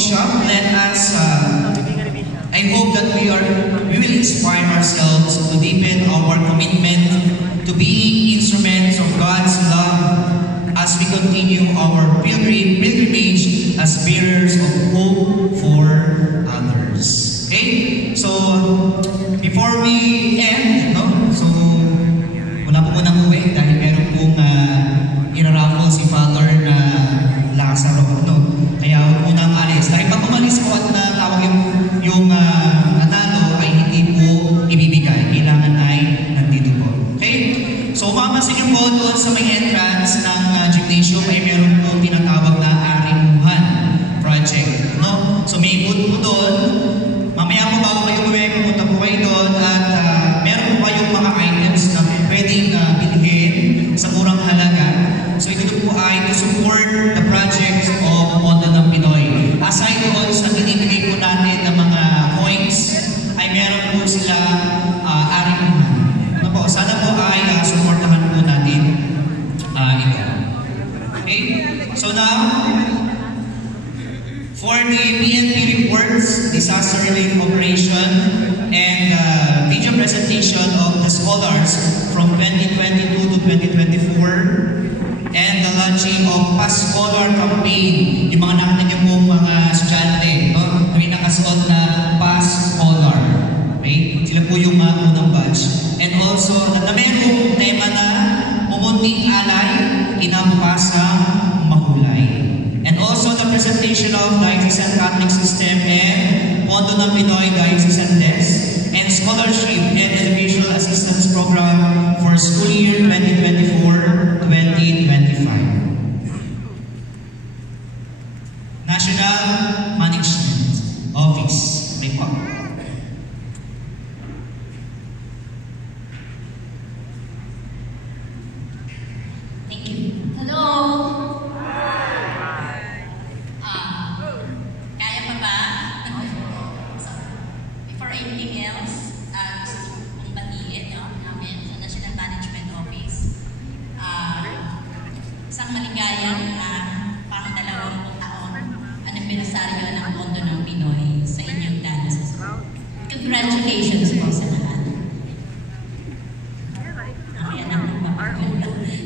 Bishop, let us, I hope that we will inspire ourselves to deepen our commitment to being instruments of God's love as we continue our pilgrimage as bearers of hope for others. Okay? So, before we end, so wala po munang uwi dahil meron pong iraraffle si Father na Lazaro. Kaya huwag po nang alis. Dahil pag umalis po at natawag yung nanalo ay hindi po ibibigay. Kailangan ay nandito po. Okay? So, mapapansin niyo po doon sa may entrance ng gymnasium ay meron po tinatawag na Arimuhan Project. No? So, may booth po doon. Mamaya po bago kayo uwi, pumunta po kayo doon at meron po kayong mga items na pwedeng bilhin sa murang halaga. So, ito po ay to support the project of Pondo ng Pinoy. Aside doon sa binibigay po natin ng mga coins, ay meron po sila Arimuhan. Ano po, sana po ay supportahan po natin ito. Okay? So now, for the PNP reports, disaster relief operation, and video presentation of the scholars from 2022 to 2024, and the launching of Pass Scholar campaign, yung mga nakita niyo po mga estudyante, may nakasuot na Pass Scholar. Okay? Sila po yung unang batch. And also, na merong tema na Pumunting Alay, Kinabukasan Mahulay. And also the presentation of Diocesan Catholic System and Pondo ng Pinoy Diocesan Desk and Scholarship and Educational Assistance Program for school year 2024-2025. National Management Office. Report. Thank you. Hello. Kaya pa ba? So, before anything else, gusto kong batiin namin sa National Management Office. Isang maligayang pang-20 taon anibersaryo ng Pondo ng Pinoy sa inyong diocese. Congratulations po sa lahat.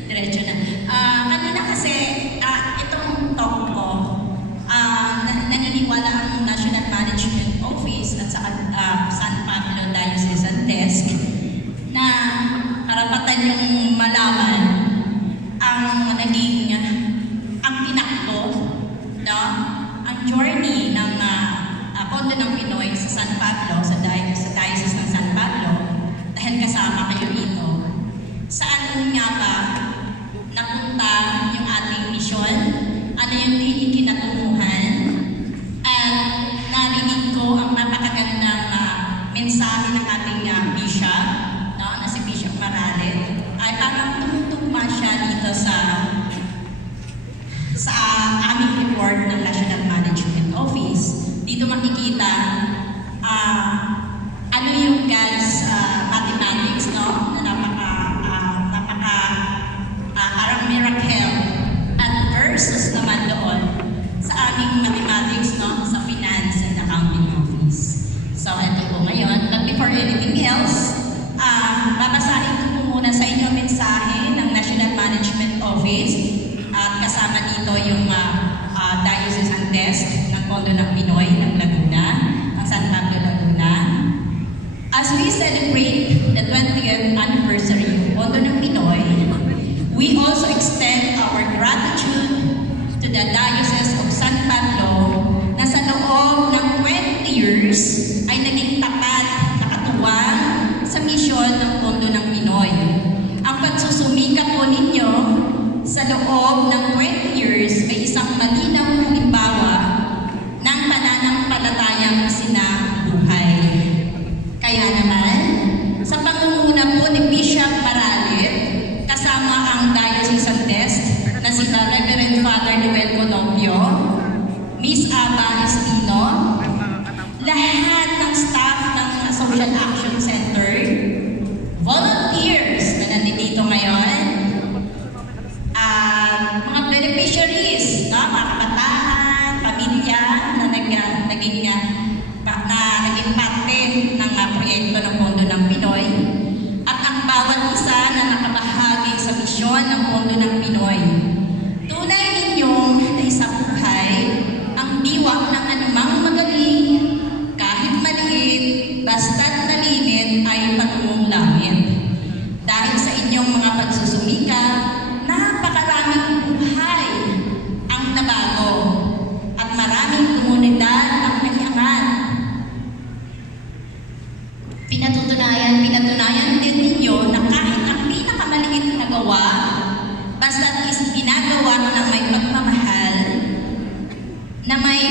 Diretso na. Kanina kasi, itong talk ko, naniniwala ang National Management Office at sa San Pablo Diocesan Desk na karapatan yung malaman ang naging, ang tinakbo, ang journey ng Pondo ng Pinoy sa San Pablo, sa Diocese ng San Pablo, dahil kasama kayo dito. Saan nga ba napunta yung ating misyon? Ano yung ikinatunguhan? At narinig ko ang napakagandang mensahe ng ating bishop, na si Bishop Maralet. Ay parang tumutugma siya dito sa aming report ng National Management Office. Dito makikita ano yung God's mathematics, na parang miracle, at versus naman doon sa aming mathematics, sa Finance and Accounting Office. So, ito po ngayon. But before anything else, babasahin ko po muna sa inyo mensahe ng National Management Office at kasama dito yung Diocesan Desk ng Pondo ng Pinoy ng Laguna, ang San Pablo, Laguna. As we celebrate the 20th anniversary of Pondo ng Pinoy, we also extend our gratitude to the Diocese of San Pablo na sa loob ng 20 years ay naging tapat na katuwang sa misyon ng Pondo ng Pinoy. Ang pagsusumikap po ninyo sa loob ng 20 years ay isang malinaw na halimbawa ng pananampalatayang sinabuhay. Kaya naman, sa pangunguna po ni Bishop Maralet, kasama ang Diocesan Desk na sina Reverend Father Noel Conopio, Miss Aba Espino, lahat ng staff ng Social Action Center, volunteers na nandito ngayon, proyekto ng Pondo ng Pinoy at ang bawat isa na nakabahagi sa misyon ng Pondo ng Pinoy. Tunay ninyong naisabuhay ang diwa ng anumang magaling, kahit maliit, basta't nalimit ay patungong langit. Dahil sa inyong mga pagsusumikap, napakaraming buhay ang nabago at maraming komunidad ang naiangat. Pinatunayan din ninyo na kahit ang pinakamaliit na gawa, basta't ginagawa ng may pagmamahal, na may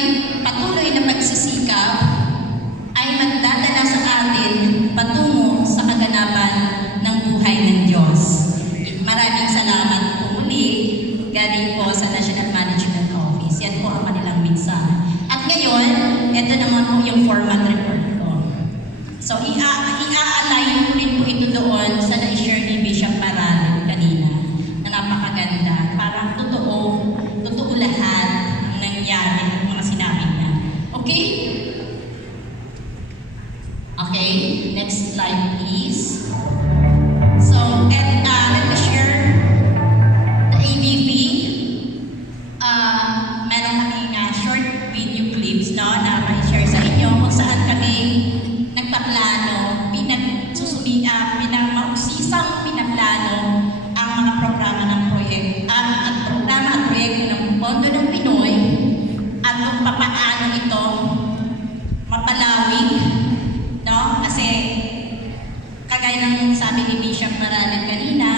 patuloy na pagsisikap, ay magdadala sa atin patungo sa kaganapan ng buhay ng Diyos. Maraming salamat po muli, galing po sa National Management Office. Yan po ang kanilang mensahe. At ngayon, ito naman po yung format report ko. So, i-align ko rin po ito doon sa na-share ni Bishop Maral kanina, na napakaganda. Parang totoo lahat ang nangyari at mga sinabi niya. Okay? Okay, next slide please. So, and let me share the ABP. Meron kaming short video clips na ma-share sa inyo kung saan kami nagpaplano, pinamausisang pinaplano ang mga programa ng programa at proyekto ng Pondo ng Pinoy at kung papaano ito mapalawig, no? Kasi kagaya ng sabi ni Bishop Maral kanina,